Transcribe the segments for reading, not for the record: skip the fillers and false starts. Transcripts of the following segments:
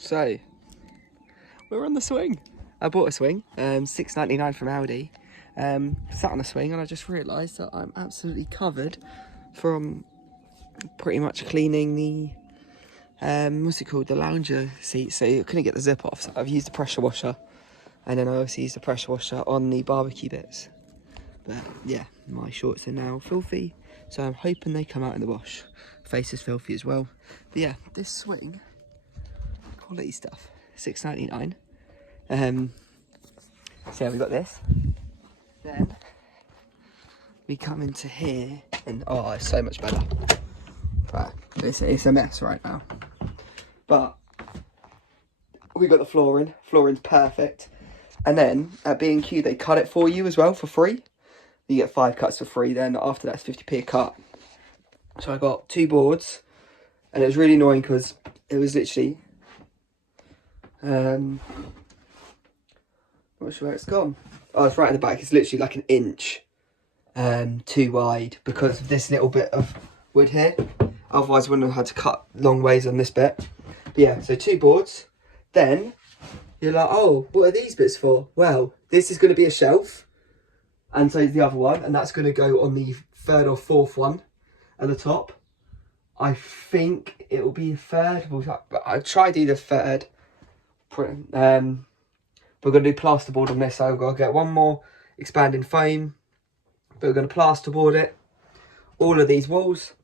So, we're on the swing. I bought a swing, $6.99 from Aldi. Sat on the swing and I just realised that I'm absolutely covered from pretty much cleaning the, what's it called, the lounger seat. So I couldn't get the zip off, so I've used the pressure washer. And then I also used the pressure washer on the barbecue bits. But yeah, my shorts are now filthy, so I'm hoping they come out in the wash. Face is filthy as well. But yeah, this swing, quality stuff, $6.99. So yeah, we got this. Then we come into here, and oh, it's so much better. Right, it's a mess right now. But we got the flooring. Flooring's perfect. And then at B&Q they cut it for you as well for free. You get 5 cuts for free. Then after that's 50p a cut. So I got 2 boards, and it was really annoying because it was literally, not sure where it's gone. Oh, it's right at the back. It's literally like an inch too wide because of this little bit of wood here. Otherwise I wouldn't have had to cut long ways on this bit. But yeah, so 2 boards. Then you're like, oh, what are these bits for? Well, this is going to be a shelf, and so is the other one, and that's going to go on the 3rd or 4th one at the top. I think it will be a 3rd. I tried to do the 3rd. We're going to do plasterboard on this, so I've got to get one more expanding foam. But we're going to plasterboard it. All of these walls.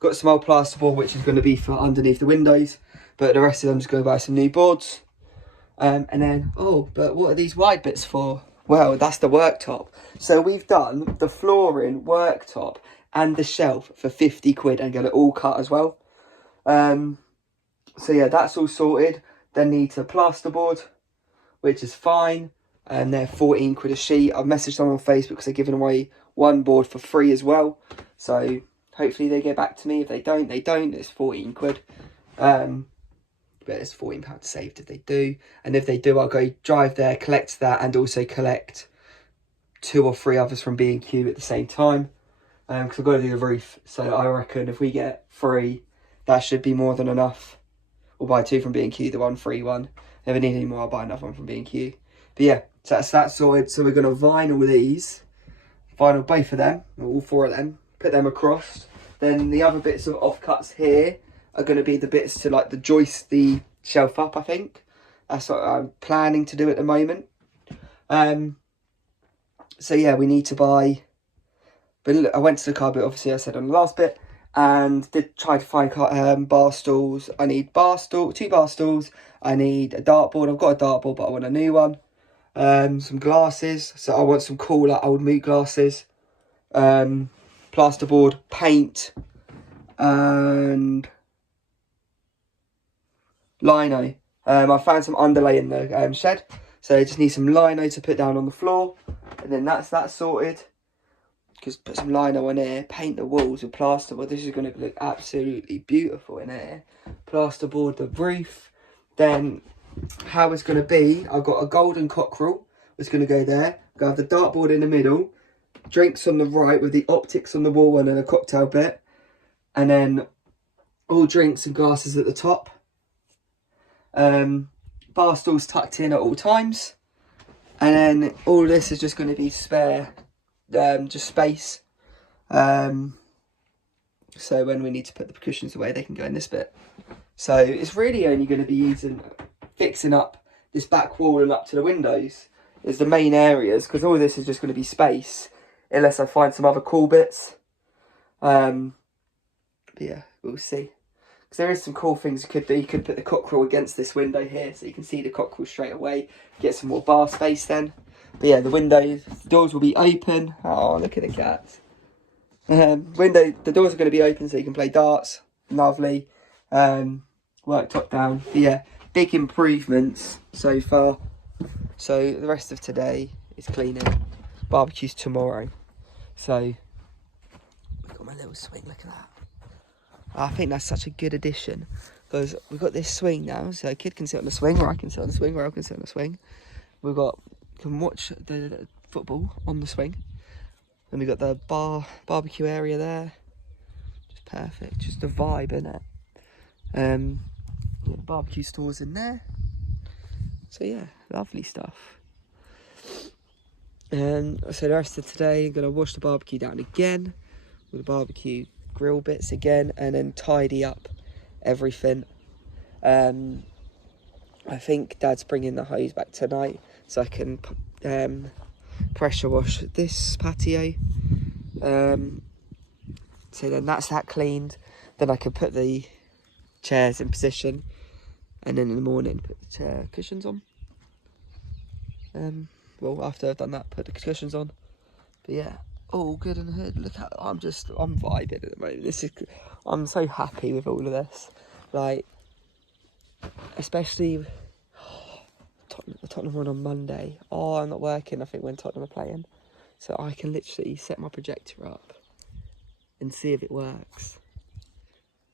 Got some old plasterboard, which is going to be for underneath the windows. But the rest of them, I'm just going to buy some new boards. And then, oh, but what are these wide bits for? Well, that's the worktop. So we've done the flooring, worktop, and the shelf for 50 quid and get it all cut as well. So yeah, that's all sorted. Then need to plasterboard, which is fine. And they're 14 quid a sheet. I've messaged them on Facebook because they're giving away 1 board for free as well. So hopefully they get back to me. If they don't, they don't. It's 14 quid. But it's £14 saved if they do. And if they do, I'll go drive there, collect that, and also collect 2 or 3 others from B&Q at the same time. Because I've got to do the roof. So I reckon if we get 3, that should be more than enough. We'll buy 2 from B&Q, the 1 free one. If I need any more, I'll buy another one from B&Q. But yeah, so that's that sorted. So we're going to vinyl these. Vinyl both of them, all 4 of them. Put them across. Then the other bits of offcuts here are going to be the bits to like the joist the shelf up, I think. That's what I'm planning to do at the moment. So yeah, we need to buy, but look, I went to the car bit, obviously I said on the last bit, and did try to find bar stools. I need 2 bar stools. I need a dartboard. I've got a dartboard, but I want a new one. Some glasses. So I want some cooler old meat glasses. Plasterboard, paint, and lino. I found some underlay in the shed, so I just need some lino to put down on the floor, and then that's that sorted. Just put some lino on here, paint the walls with plasterboard. This is going to look absolutely beautiful in here. Plasterboard the roof. Then how it's going to be, I've got a golden cockerel that's going to go there. I'm going to have the dartboard in the middle, drinks on the right with the optics on the wall, and then a cocktail bit, and then all drinks and glasses at the top. Bar stools tucked in at all times, and then all this is just going to be spare, just space, so when we need to put the cushions away, they can go in this bit. So it's really only going to be fixing up this back wall and up to the windows is the main areas, because all this is just going to be space unless I find some other cool bits. But yeah, we'll see. Because there is some cool things you could do. You could put the cockerel against this window here, so you can see the cockerel straight away. Get some more bar space then. But yeah, the doors will be open. Oh, look at the cats. The doors are going to be open so you can play darts. Lovely. Worktop down. But yeah, big improvements so far. So the rest of today is cleaning. Barbecue's tomorrow. So, look at my little swing, look at that. I think that's such a good addition, because we've got this swing now, so a kid can sit on the swing, or I can sit on the swing, or I can sit on the swing. Can watch the football on the swing. Then we've got the barbecue area there. Just perfect, just a vibe, innit? Yeah, barbecue stores in there. So yeah, lovely stuff. So the rest of today, I'm going to wash the barbecue down again with the barbecue grill bits again, and then tidy up everything. I think Dad's bringing the hose back tonight so I can pressure wash this patio. So then that's that cleaned. Then I can put the chairs in position, and then in the morning put the chair cushions on. Well, after I've done that, put the cushions on. But yeah, all good and good. Look at, I'm vibing at the moment. I'm so happy with all of this. Like, especially the Tottenham one on Monday. Oh, I'm not working, I think, when Tottenham are playing. So I can literally set my projector up and see if it works.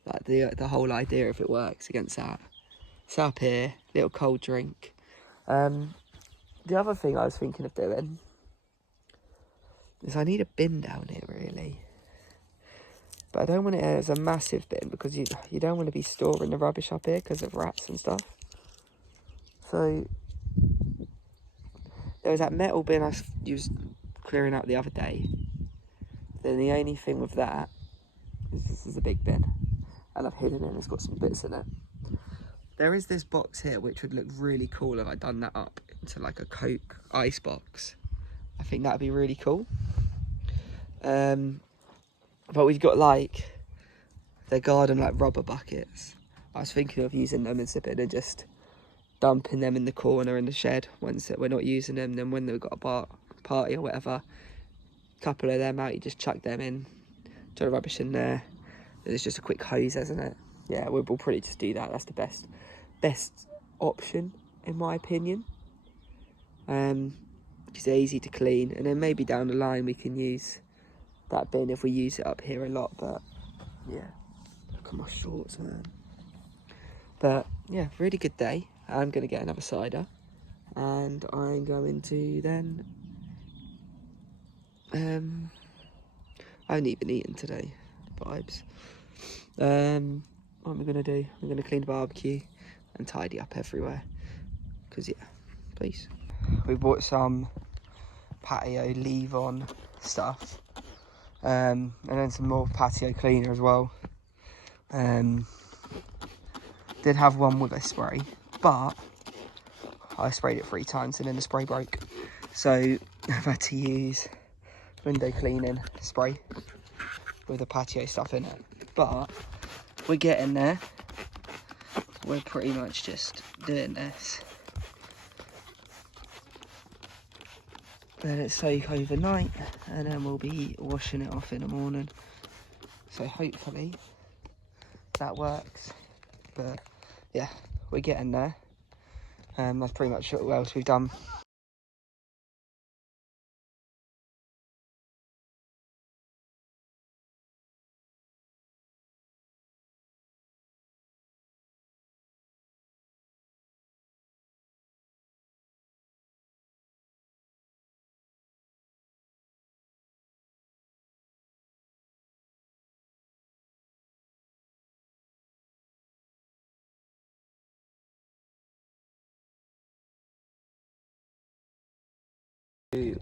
Like the whole idea if it works against that. It's up here, little cold drink. The other thing I was thinking of doing is I need a bin down here, really. But I don't want it as a massive bin because you don't want to be storing the rubbish up here because of rats and stuff. So there was that metal bin I was clearing out the other day. Then the only thing with that is this is a big bin, and I've hidden it and it's got some bits in it. There is this box here which would look really cool if I'd done that up into like a Coke ice box. I think that'd be really cool. But we've got like the garden like rubber buckets. I was thinking of using them as a bin and just dumping them in the corner in the shed once we're not using them. Then when they've got a party or whatever, a couple of them out, you just chuck them in, throw the rubbish in there. It's just a quick hose, isn't it? Yeah, we'll probably just do that. That's the best option in my opinion. Because they're easy to clean, and then maybe down the line we can use that bin if we use it up here a lot. But yeah, look at my shorts, man. But yeah, really good day. I'm gonna get another cider, and I'm going to then I haven't even eaten today. Vibes. What am I gonna do? I'm gonna clean the barbecue and tidy up everywhere. Cause yeah, please. We bought some patio leave-on stuff, and then some more patio cleaner as well. Did have one with a spray, but I sprayed it 3 times and then the spray broke. So I've had to use window cleaning spray with the patio stuff in it. But we're getting there. We're pretty much just doing this. Let it soak overnight, and then we'll be washing it off in the morning. So hopefully that works. But yeah, we're getting there. That's pretty much what else we've done.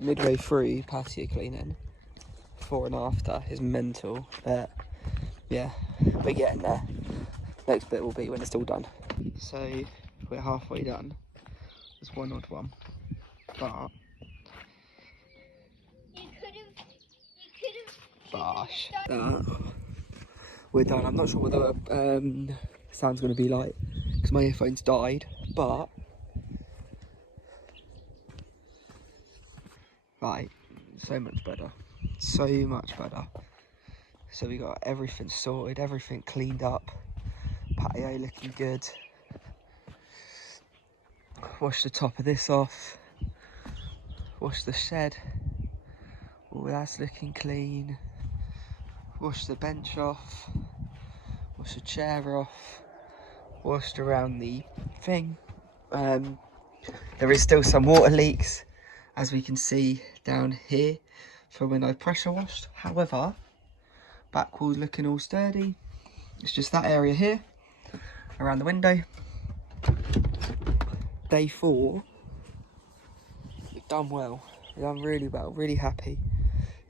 Midway through patio cleaning, before and after is mental, but yeah, we're getting there. Next bit will be when it's all done. So we're halfway done. There's one odd one, but gosh, we're done. I'm not sure what the sound's going to be like because my earphones died, but right, so much better, so much better. So we got everything sorted, everything cleaned up, patio looking good. Wash the top of this off, wash the shed, oh that's looking clean. Wash the bench off, wash the chair off, washed around the thing. There is still some water leaks, as we can see down here, for when I pressure washed. However, back wall's looking all sturdy. It's just that area here, around the window. day 4, we've done well. We've done really well, really happy.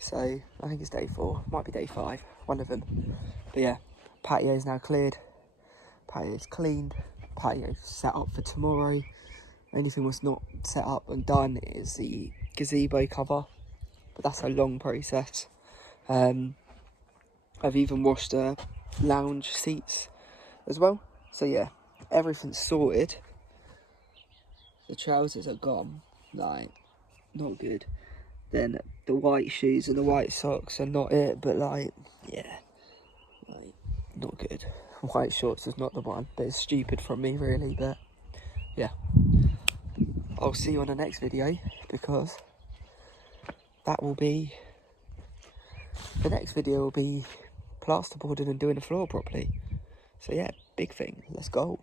So I think it's day 4, might be day 5, one of them. But yeah, patio is now cleared, patio's cleaned, patio's set up for tomorrow. Anything was not set up and done is the gazebo cover, but that's a long process. I've even washed the lounge seats as well. So yeah, everything's sorted. The trousers are gone, like, not good. Then the white shoes and the white socks are not it, but like, yeah, like, not good. White shorts is not the one, but it's stupid from me really, but yeah. I'll see you on the next video, because that will be, the next video will be plasterboarding and doing the floor properly. So yeah, big thing, let's go.